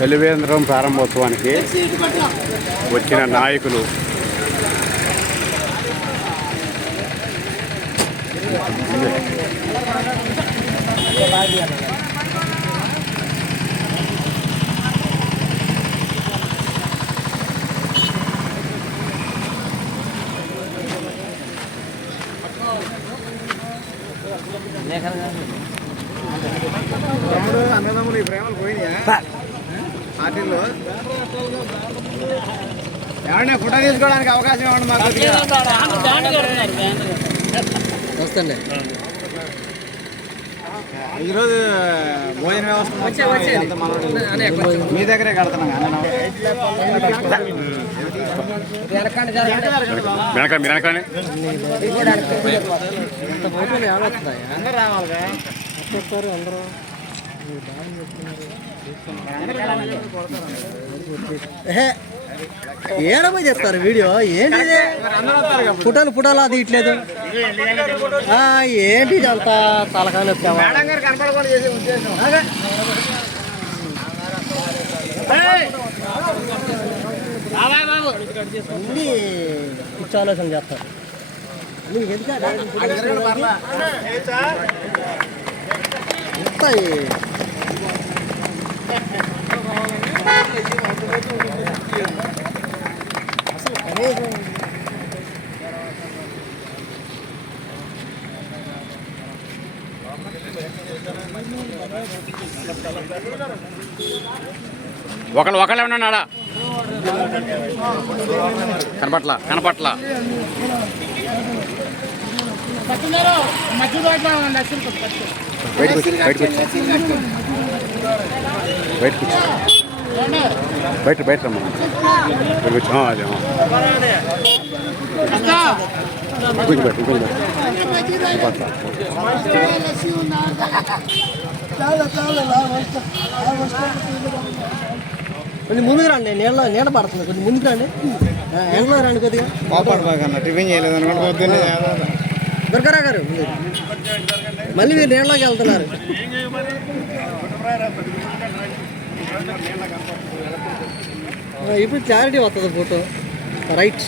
తెలివేంద్రం ప్రారంభోత్సవానికి వచ్చిన నాయకులు తమ్ముడు అన్నదమ్ములు ఈ ప్రేమలు పోయినాయా పార్టీలో ఎవరైనా ఫోటో తీసుకోవడానికి అవకాశం ఇవ్వండి మాకు వస్తుండే ఈరోజు భోజన వ్యవస్థ మీ దగ్గరే కడుతున్నాను ఏడబోయి చెప్తారు వీడియో ఏంటి ఫోటోలు ఫోటోలు అది ఇట్లేదు ఏంటి అంతా తలకాయ నొప్పావా అన్ని చేస్తారు అసలు ఒకళ్ళు ఒకళ్ళు ఏమన్నా నాడా కనపట్ల కనపట్ల బయటకు కూర్చో బయటకు కూర్చో బయటకు కూర్చో బయట బయట రమ్మా అదే ఇంకొంచెం బయట ఇంకొంచెం కొంచెం ముందుకు రండి నీళ్ళ నీడ పడుతుంది కొంచెం ముందుకు రండి ఎండలో రండి కొద్దిగా పాపాడు టిఫిన్ చేయలేదు దుర్గారా గారు మళ్ళీ మీరు నీళ్ళలోకి వెళ్తున్నారు ఇప్పుడు క్లారిటీ వస్తుంది ఫోటో రైట్